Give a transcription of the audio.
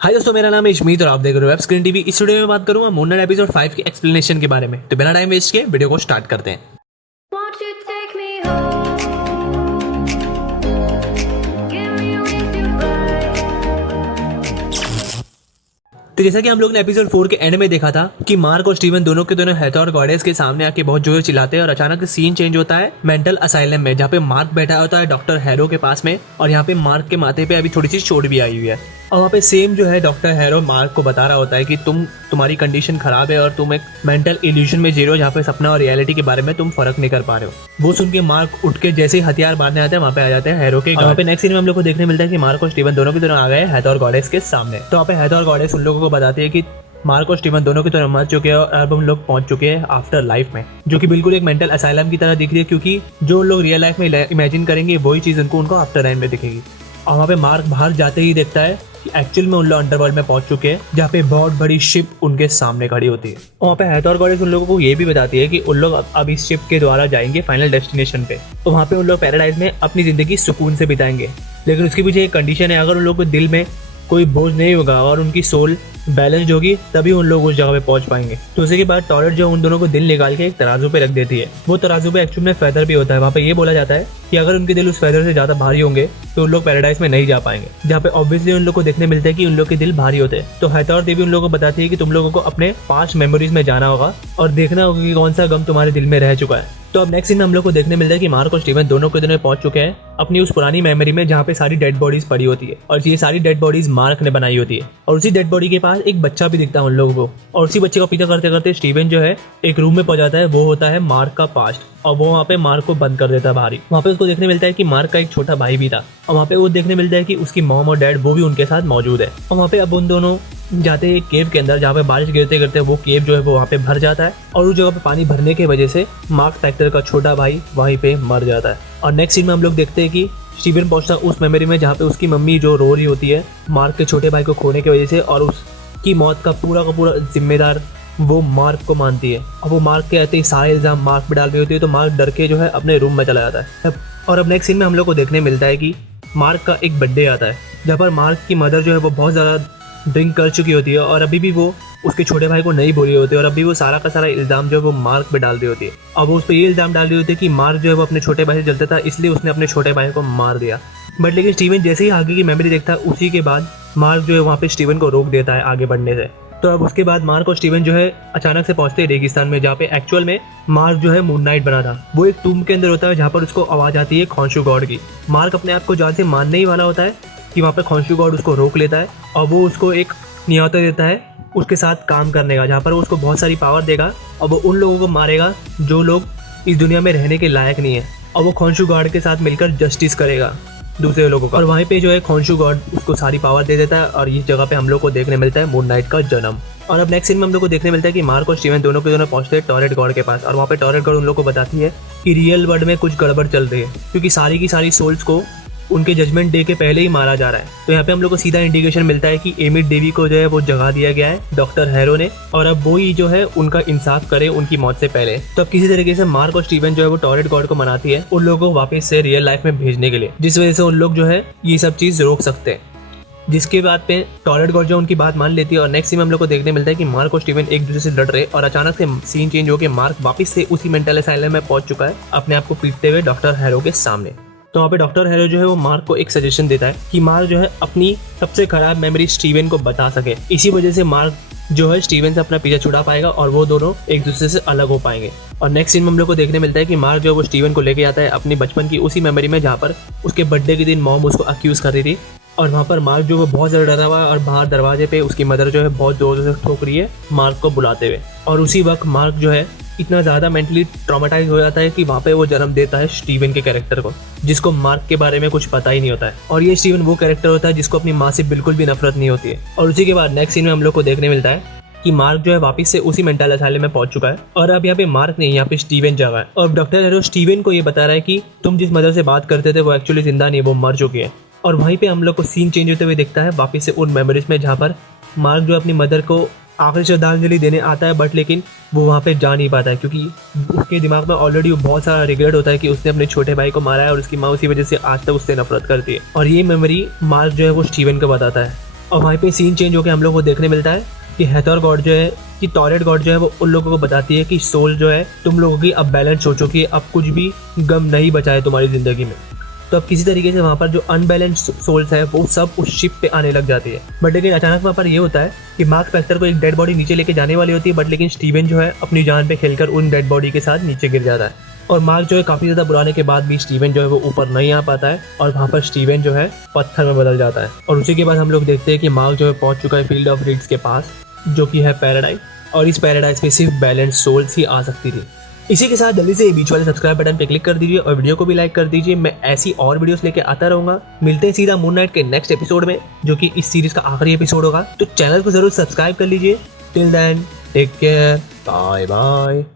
हाय दोस्तों, मेरा नाम है इशमीत और आप देख रहे हो वेब स्क्रीन टीवी। इस वीडियो में बात करूंगा मून नाइट एपिसोड 5 के एक्सप्लेनेशन के बारे में। तो बिना टाइम वेस्ट किए वीडियो को स्टार्ट करते हैं। Won't you take me home? Give me with your fire. तो जैसा कि हम लोग ने एपिसोड 4 के एंड में देखा था कि मार्क और स्टीवन दोनों के दोनों हैथोर और गॉडेस के सामने आके बहुत जोर से चिल्लाते हैं और अचानक सीन चेंज होता है मेंटल असाइलम में, जहाँ पे मार्क बैठा होता है डॉक्टर हैरो के पास में। और यहाँ पे मार्क के माथे पे अभी थोड़ी सी चोट भी आई हुई है और वहाँ पे सेम जो है डॉक्टर हैरो मार्क को बता रहा होता है कि तुम्हारी कंडीशन खराब है और तुम एक मेंटल इल्यूजन में जी रहे हो, जहाँ पे सपना और रियलिटी के बारे में तुम फर्क नहीं कर पा रहे हो। वो सुन के मार्क उठ के जैसे ही हथियार मारने आते हैं वहाँ पे आ जाते हैं हैरो के। वहाँ पे नेक्स्ट सीन में हम लोग को देखने मिलता है कि मार्क और स्टीवन दोनों की दोनों आ गए हैथोर गॉडेस के सामने। तो वहाँ पे हैथोर गॉडेस उन लोगों को बताती है कि मार्क और स्टीवन दोनों की तरह मर चुके हैं और अब हम लोग पहुंच चुके हैं आफ्टर लाइफ में, जो कि बिल्कुल एक मेंटल असाइलम की तरह दिख रही है, क्योंकि जो लोग रियल लाइफ में इमेजिन करेंगे वही चीज़ उनको आफ्टर एंड में दिखेगी। और वहाँ पे मार्क बाहर जाते ही देखता है कि एक्चुअल में उन लोग अंडरवर्ल्ड में पहुंच चुके हैं, जहाँ पे बहुत बड़ी शिप उनके सामने खड़ी होती है। और वहाँ पे हैथोर गॉडेस उन लोगों को ये भी बताती है कि उन लोग अब इस शिप के द्वारा जाएंगे फाइनल डेस्टिनेशन पे। और वहाँ पे उन लोग पैराडाइज में अपनी जिंदगी सुकून से बिताएंगे, लेकिन उसके पीछे एक कंडीशन है, अगर उन लोग को दिल में कोई बोझ नहीं होगा और उनकी सोल बैलेंस्ड होगी तभी उन लोग उस जगह पे पहुंच पाएंगे। तो उसी के बाद टॉयलेट जो उन दोनों को दिल निकाल के एक तराजू पे रख देती है। वो तराजू पे एक्चुअल में फेदर भी होता है। वहाँ पे ये बोला जाता है कि अगर उनके दिल उस फेदर से ज्यादा भारी होंगे तो उन लोग पैराडाइज में नहीं जा पाएंगे, जहाँ पे ऑब्वियसली उन लोग को देखने मिलता है कि उन लोग के दिल भारी होते हैं। तो हैथोर देवी उन लोगों को बताती है कि तुम लोगों को अपने पास्ट मेमोरीज में जाना होगा और देखना होगा कि कौन सा गम तुम्हारे दिल में रह चुका है। तो अब नेक्स्ट सीन में हम लोग को देखने मिलता है कि मार्क और स्टीवन दोनों के दोनों पहुंच चुके हैं अपनी उस पुरानी मेमोरी में, जहाँ पे सारी डेड बॉडीज पड़ी होती है और ये सारी डेड बॉडीज मार्क ने बनाई होती है। और उसी डेड बॉडी के पास एक बच्चा भी दिखता है उन लोगों को, और उसी बच्चे का पीछा करते करते स्टीवन जो है एक रूम में पहुंच जाता है। वो होता है मार्क का पास्ट और वो वहाँ पे मार्क को बंद कर देता है बाहर ही। वहाँ पे उसको देखने मिलता है कि मार्क का एक छोटा भाई भी था और वहाँ पे वो देखने मिलता है कि उसकी मॉम और डैड वो भी उनके साथ मौजूद है। और वहाँ पे अब उन दोनों जाते हैं केव के अंदर, जहाँ पे बारिश गिरते गिरते वो केव जो है वो वहाँ पे भर जाता है और उस जगह पे पानी भरने की वजह से मार्क फैक्टर का छोटा भाई वहीं पे मर जाता है। और नेक्स्ट सीन में हम लोग देखते हैं कि स्टीवन पहुंचता उस मेमोरी में जहाँ पे उसकी मम्मी जो रो रही होती है मार्क के छोटे भाई को खोने की वजह से, और उसकी मौत का पूरा जिम्मेदार वो मार्क को मानती है। और वो मार्क के आते ही सारे इल्जाम मार्क पे डाल रही होती है, तो मार्क डर के जो है अपने रूम में चला जाता है। और अब नेक्स्ट सीन में हम लोग को देखने मिलता है कि मार्क का एक बर्थडे आता है, जहाँ पर मार्क की मदर जो है वो बहुत ज़्यादा ड्रिंक कर चुकी होती है और अभी भी वो उसके छोटे भाई को नहीं बोल रही होती है, और अभी वो सारा का सारा इल्ज़ाम जो है वो मार्क पे डाल रही होती है। और वो उस पर ये इल्ज़ाम डाल रही होती है कि मार्क जो है वो अपने छोटे भाई से जलता था, इसलिए उसने अपने छोटे भाई को मार दिया। बट लेकिन स्टीवन जैसे ही आगे की मेमोरी देखता है उसी के बाद मार्क जो है वहाँ पे स्टीवन को रोक देता है आगे बढ़ने से। तो अब उसके बाद मार्क और स्टीवन जो है अचानक से पहुंचते हैं रेगिस्तान में, जहाँ पे एक्चुअल में मार्क जो है मून नाइट बना था। वो एक टूम के अंदर होता है जहाँ पर उसको आवाज़ आती है खॉन्शु गॉड की। मार्क अपने आप को जान से मारने ही वाला होता है कि वहाँ पे खॉन्शु गॉड उसको रोक लेता है और वो उसको एक न्योता देता है उसके साथ काम करने का, जहाँ पर वो उसको बहुत सारी पावर देगा और वो उन लोगों को मारेगा जो लोग इस दुनिया में रहने के लायक नहीं है, और वो खॉन्शु गॉड के साथ मिलकर जस्टिस करेगा दूसरे लोगों का। और वहीं पे जो है खॉन्शु गॉड उसको सारी पावर दे देता है और इस जगह पे हम लोग को देखने मिलता है मून नाइट का जन्म। और अब नेक्स्ट सीन में हम लोग को देखने मिलता है कि मार्क और स्टीवन दोनों के दोनों पहुंचते हैं टॉयलेट गॉड के पास, और वहाँ पे टॉयलेट गॉड उन लोग को बताती है कि रियल वर्ल्ड में कुछ गड़बड़ चल रही है, क्योंकि सारी की सारी सोल्स को उनके जजमेंट डे के पहले ही मारा जा रहा है। तो यहाँ पे हम लोग को सीधा इंडिकेशन मिलता है कि एमिट देवी को जो है वो जगा दिया गया है डॉक्टर हैरो ने, और अब वो ही जो है उनका इंसाफ करे उनकी मौत से पहले। तो अब किसी तरीके से मार्क और स्टीवन जो है वो टॉयलेट गॉड को मनाती है उन लोगों को वापस से रियल लाइफ में भेजने के लिए, जिस वजह से उन लोग जो है ये सब चीज़ रोक सकते हैं। जिसके बाद पे टॉयलेट गॉड जो उनकी बात मान लेती है। और नेक्स्ट सीन में हम लोग को देखने मिलता है कि मार्क और स्टीवन एक दूसरे से लड़ रहे और अचानक से सीन चेंज होकर मार्क वापस से उसी मेंटल असाइलम में पहुंच चुका है अपने आप को पीटते हुए डॉक्टर हैरो के सामने। तो वहाँ पे डॉक्टर हैरो जो है वो मार्क को एक सजेशन देता है कि मार्क जो है अपनी सबसे खराब मेमोरी स्टीवन को बता सके, इसी वजह से मार्क जो है स्टीवन से अपना पीछा छुड़ा पाएगा और वो दोनों एक दूसरे से अलग हो पाएंगे। और नेक्स्ट सीन में हम लोग को देखने मिलता है कि मार्क जो है वो स्टीवन को लेके आता है अपनी बचपन की उसी मेमोरी में, जहाँ पर उसके बर्थडे के दिन मॉम उसको अक्यूज कर रही थी, और वहाँ पर मार्क जो है बहुत ज़्यादा डरा हुआ है और बाहर दरवाजे पे उसकी मदर जो है बहुत जोर से ठोक रही है मार्क को बुलाते हुए। और उसी वक्त मार्क जो है इतना ज़्यादा मेंटली ट्रॉमेटाइज हो जाता है कि वहाँ पे वो जन्म देता है स्टीवन के कैरेक्टर को, जिसको मार्क के बारे में कुछ पता ही नहीं होता है। और ये स्टीवन वो कैरेक्टर होता है जिसको अपनी माँ से बिल्कुल भी नफरत नहीं होती है। और उसी के बाद नेक्स्ट सीन में हम लोग को देखने मिलता है कि मार्क जो है वापस से उसी मेंटल असाइलम में पहुंच चुका है, और अब यहाँ पे मार्क नहीं, यहाँ पे स्टीवन जगह है। और डॉक्टर हैरो स्टीवन को ये बता रहा है कि तुम जिस मदर से बात करते थे वो एक्चुअली जिंदा नहीं है, वो मर चुकी है। और वहीं पे हम लोग को सीन चेंज होते हुए दिखता है वापस से उन मेमोरीज में, जहाँ पर मार्क जो अपनी मदर को आखिरी श्रद्धांजलि देने आता है, बट लेकिन वो वहाँ पे जा नहीं पाता है, क्योंकि उसके दिमाग में ऑलरेडी बहुत सारा रिग्रेट होता है कि उसने अपने छोटे भाई को मारा है और उसकी माँ उसी वजह से आज तक उससे नफरत करती है। और ये मेमोरी मार्क जो है वो स्टीवन को बताता है और वहीं पे सीन चेंज होकर हम लोग को देखने मिलता है कि हैथोर गॉड जो है कि टॉयलेट गॉड जो है वो उन लोगों को बताती है कि सोल जो है तुम लोगों की अब बैलेंस हो चुकी है, अब कुछ भी गम नहीं बचा है तुम्हारी ज़िंदगी में। तो अब किसी तरीके से वहाँ पर जो अनबैलेंस सोल्स है वो सब उस शिप पे आने लग जाती है। बट लेकिन अचानक वहाँ पर ये होता है कि मार्क स्पेक्टर को एक डेड बॉडी नीचे लेके जाने वाली होती है, बट लेकिन स्टीवन जो है अपनी जान पे खेलकर उन डेड बॉडी के साथ नीचे गिर जाता है। और मार्क जो है काफ़ी ज़्यादा बुलाने के बाद भी स्टीवन जो है वो ऊपर नहीं आ पाता है और वहाँ पर स्टीवन जो है पत्थर में बदल जाता है। और उसी के बाद हम लोग देखते हैं कि मार्क जो है पहुँच चुका है फील्ड ऑफ रीड्स के पास, जो कि है पैराडाइज, और इस पैराडाइज में सिर्फ बैलेंस सोल्स ही आ सकती थी। इसी के साथ जल्दी से बीच वाले सब्सक्राइब बटन पे क्लिक कर दीजिए और वीडियो को भी लाइक कर दीजिए। मैं ऐसी और वीडियोस लेके आता रहूंगा। मिलते हैं सीधा मून नाइट के नेक्स्ट एपिसोड में, जो कि इस सीरीज का आखिरी एपिसोड होगा। तो चैनल को जरूर सब्सक्राइब कर लीजिए। Till then take care, bye bye.